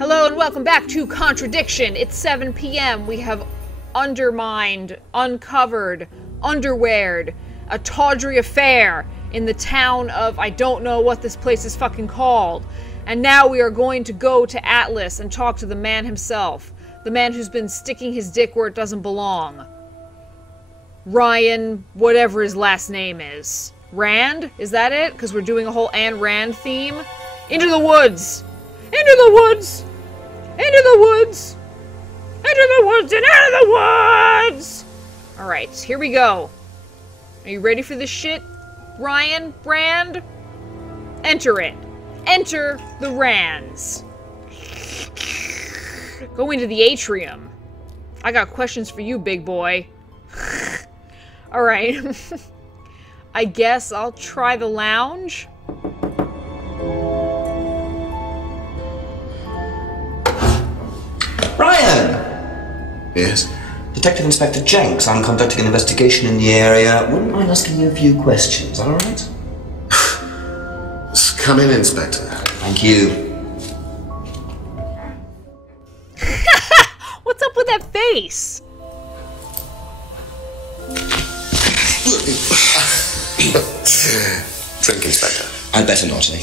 Hello and welcome back to Contradiction. It's 7 p.m. We have undermined, uncovered, underweared a tawdry affair in the town of I don't know what this place is fucking called. And now we are going to go to Atlas and talk to the man himself. The man who's been sticking his dick where it doesn't belong. Ryan, whatever his last name is. Rand? Is that it? Because we're doing a whole Ayn Rand theme? Into the woods! Into the woods! Into the woods! Into the woods and out of the woods! Alright, here we go. Are you ready for this shit, Ryan? Rand? Enter it. Enter the Rands. Go into the atrium. I got questions for you, big boy. Alright. I guess I'll try the lounge. Ryan! Yes? Detective Inspector Jenks, I'm conducting an investigation in the area. Wouldn't mind asking you a few questions, alright? Come in, Inspector. Thank you. What's up with that face? Drink, Inspector. I'd better not, eh?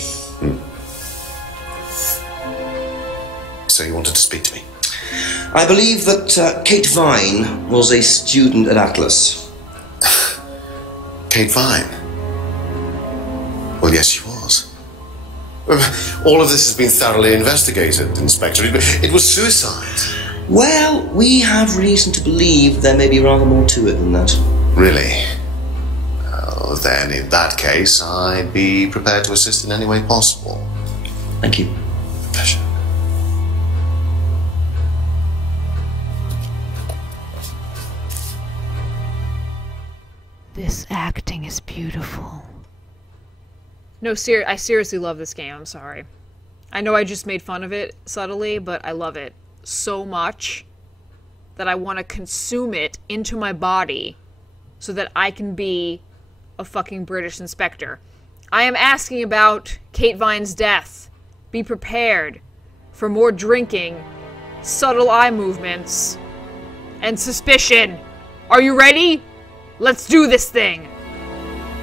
So you wanted to speak to me? I believe that Kate Vine was a student at Atlas. Kate Vine? Well, yes, she was. All of this has been thoroughly investigated, Inspector. It was suicide. Well, we have reason to believe there may be rather more to it than that. Really? Well, then, in that case, I'd be prepared to assist in any way possible. Thank you. Pleasure. This acting is beautiful. No, I seriously love this game, I'm sorry. I know I just made fun of it subtly, but I love it so much that I want to consume it into my body so that I can be a fucking British inspector. I am asking about Kate Vine's death. Be prepared for more drinking, subtle eye movements, and suspicion. Are you ready? Let's do this thing!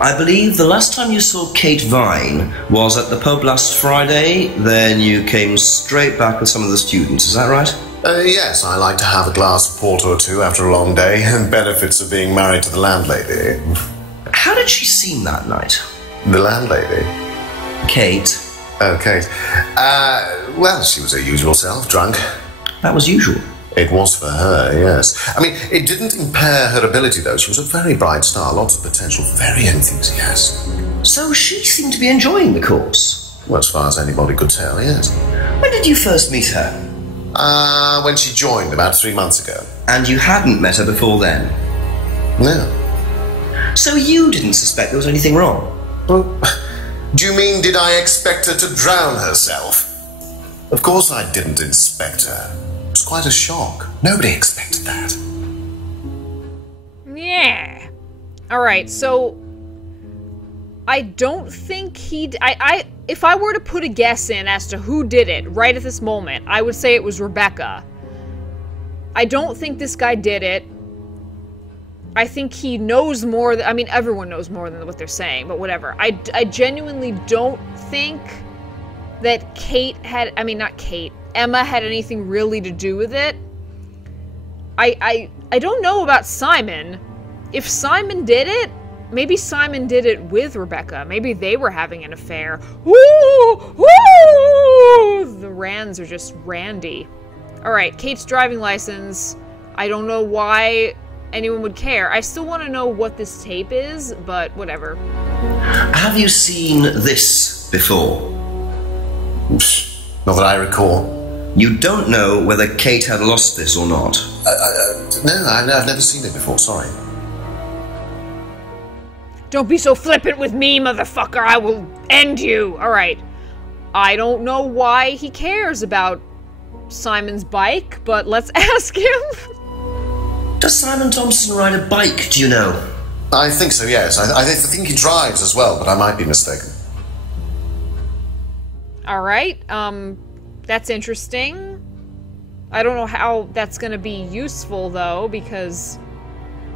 I believe the last time you saw Kate Vine was at the pub last Friday, then you came straight back with some of the students, is that right? Yes, I like to have a glass of port or two after a long day, and benefits of being married to the landlady. How did she seem that night? The landlady? Kate. Oh, Kate. Well, she was her usual self, drunk. That was usual. It was for her, yes. I mean, it didn't impair her ability, though. She was a very bright star, lots of potential, very enthusiastic. So she seemed to be enjoying the course? Well, as far as anybody could tell, yes. When did you first meet her? When she joined, about 3 months ago. And you hadn't met her before then? No. So you didn't suspect there was anything wrong? Well, do you mean, did I expect her to drown herself? Of course I didn't inspect her. It was quite a shock. Nobody expected that. Yeah. Alright, so I don't think if I were to put a guess in as to who did it right at this moment, I would say it was Rebecca. I don't think this guy did it. I think he knows more I mean, everyone knows more than what they're saying, but whatever. I genuinely don't think that Kate had, I mean, not Kate, Emma had anything really to do with it. I don't know about Simon. If Simon did it, maybe Simon did it with Rebecca. Maybe they were having an affair. Woo! Woo! The Rands are just randy. Alright, Kate's driving license. I don't know why anyone would care. I still want to know what this tape is, but whatever. Have you seen this before? Not that I recall. You don't know whether Kate had lost this or not? No, I've never seen it before, sorry. Don't be so flippant with me, motherfucker. I will end you. Alright. I don't know why he cares about Simon's bike, but let's ask him. Does Simon Thompson ride a bike, do you know? I think so, yes. I think he drives as well, but I might be mistaken. Alright, that's interesting. I don't know how that's gonna be useful, though, because...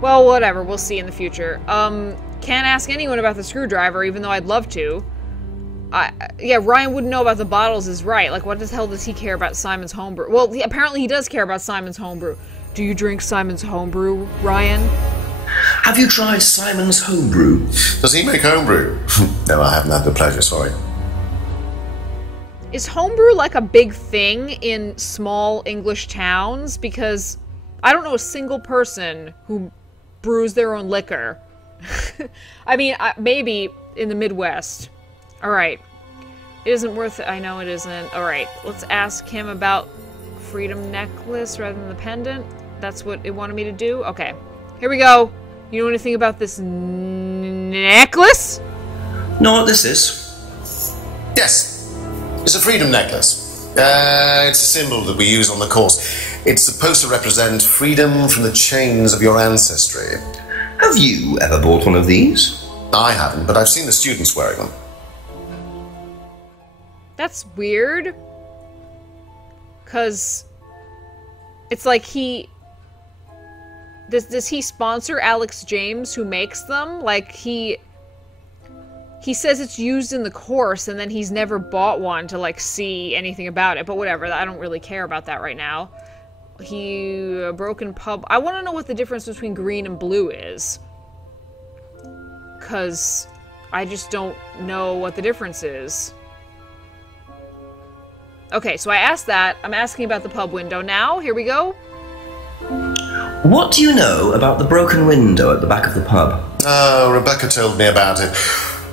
Well, whatever. We'll see in the future. Can't ask anyone about the screwdriver, even though I'd love to. Yeah, Ryan wouldn't know about the bottles is right. Like, what the hell does he care about Simon's homebrew? Well, apparently he does care about Simon's homebrew. Do you drink Simon's homebrew, Ryan? Have you tried Simon's homebrew? Does he make homebrew? No, I haven't had the pleasure, sorry. Is homebrew like a big thing in small English towns? Because I don't know a single person who brews their own liquor. I mean, maybe in the Midwest. Alright. It isn't worth it. I know it isn't. Alright, let's ask him about Freedom Necklace rather than the pendant. That's what it wanted me to do? Okay. Here we go. You know anything about this necklace? Know what this is? Yes. It's a freedom necklace. It's a symbol that we use on the course. It's supposed to represent freedom from the chains of your ancestry. Have you ever bought one of these? I haven't, but I've seen the students wearing them. That's weird. 'Cause it's like he... Does he sponsor Alex James, who makes them? Like, he says it's used in the course, and then he's never bought one to, like, see anything about it. But whatever, I don't really care about that right now. A broken pub... I want to know what the difference between green and blue is. 'Cause I just don't know what the difference is. Okay, so I asked that. I'm asking about the pub window now. Here we go. What do you know about the broken window at the back of the pub? Oh, Rebecca told me about it.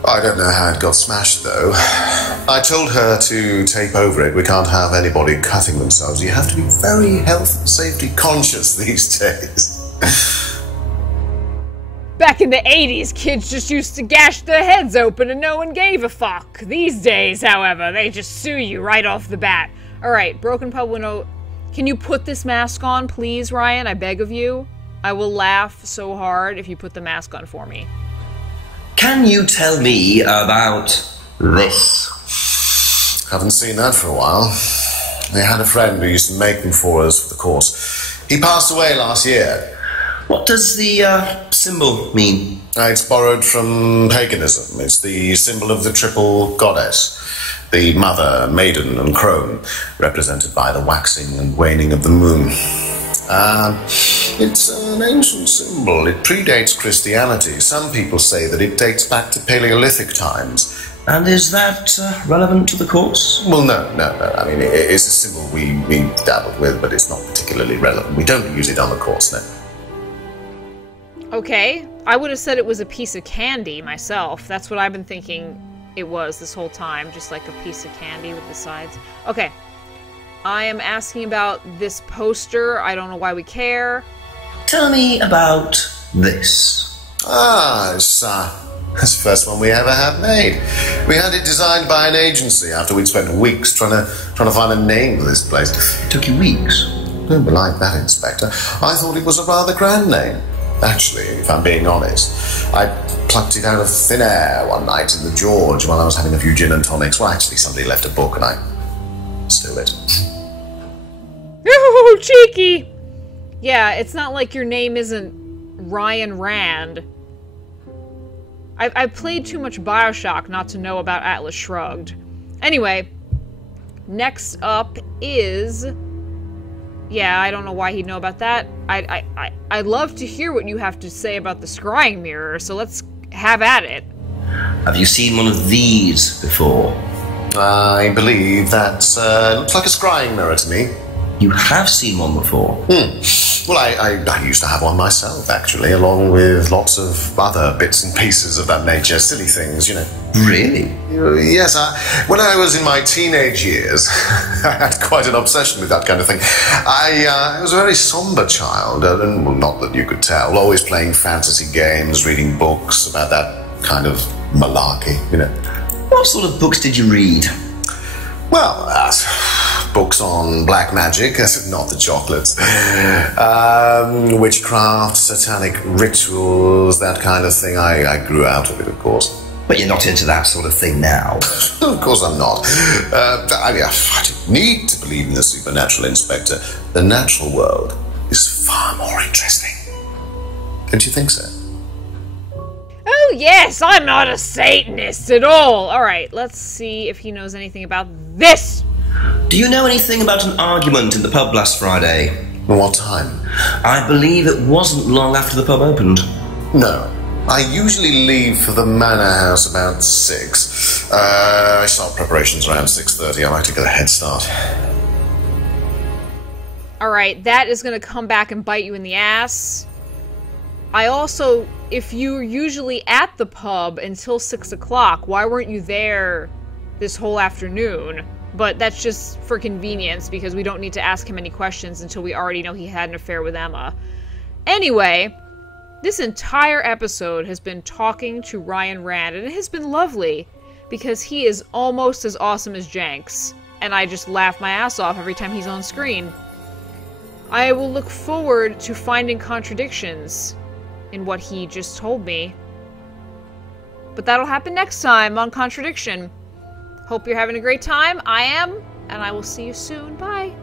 I don't know how it got smashed, though. I told her to tape over it. We can't have anybody cutting themselves. You have to be very health and safety conscious these days. Back in the 80s, kids just used to gash their heads open and no one gave a fuck. These days, however, they just sue you right off the bat. Alright, broken pub window. Can you put this mask on, please, Ryan? I beg of you. I will laugh so hard if you put the mask on for me. Can you tell me about this? Haven't seen that for a while. I had a friend who used to make them for us for the course. He passed away last year. What does the symbol mean? It's borrowed from paganism. It's the symbol of the triple goddess. The mother, maiden, and crone, represented by the waxing and waning of the moon. It's an ancient symbol. It predates Christianity. Some people say that it dates back to Paleolithic times. And is that relevant to the course? Well, no. I mean, it's a symbol we dabbled with, but it's not particularly relevant. We don't use it on the course, no. Okay. I would have said it was a piece of candy myself. That's what I've been thinking it was this whole time. Just like a piece of candy with the sides. Okay. I am asking about this poster. I don't know why we care. Tell me about this. It's the first one we ever had made. We had it designed by an agency after we'd spent weeks trying to find a name for this place. It took you weeks. Don't be like that, Inspector. I thought it was a rather grand name. Actually, if I'm being honest, I plucked it out of thin air one night in the George while I was having a few gin and tonics. Well, actually, somebody left a book and I stole it. Oh, cheeky! Yeah, it's not like your name isn't Ryan Rand. I've played too much Bioshock not to know about Atlas Shrugged. Anyway, next up is... Yeah, I don't know why he'd know about that. I'd love to hear what you have to say about the scrying mirror, so let's have at it. Have you seen one of these before? I believe that looks like a scrying mirror to me. You have seen one before? Well, I used to have one myself, actually, along with lots of other bits and pieces of that nature. Silly things, you know. Really? Yes, when I was in my teenage years, I had quite an obsession with that kind of thing. I was a very somber child, and well, not that you could tell, always playing fantasy games, reading books about that kind of malarkey, you know. What sort of books did you read? Well, books on black magic, not the chocolates, witchcraft, satanic rituals, that kind of thing. I grew out of it, of course. But you're not into that sort of thing now. Of course I'm not. I don't need to believe in the supernatural, Inspector. The natural world is far more interesting. Don't you think so? Oh yes, I'm not a Satanist at all. Alright, let's see if he knows anything about this. Do you know anything about an argument in the pub last Friday? What time? I believe it wasn't long after the pub opened. No. I usually leave for the manor house about 6. I start preparations around 6:30. I like to get a head start. Alright, that is going to come back and bite you in the ass. I also, if you're usually at the pub until 6 o'clock, why weren't you there this whole afternoon? But that's just for convenience, because we don't need to ask him any questions until we already know he had an affair with Emma. Anyway, this entire episode has been talking to Ryan Rand, and it has been lovely, because he is almost as awesome as Jenks, and I just laugh my ass off every time he's on screen. I will look forward to finding contradictions in what he just told me. But that'll happen next time on Contradiction. Hope you're having a great time. I am, and I will see you soon. Bye.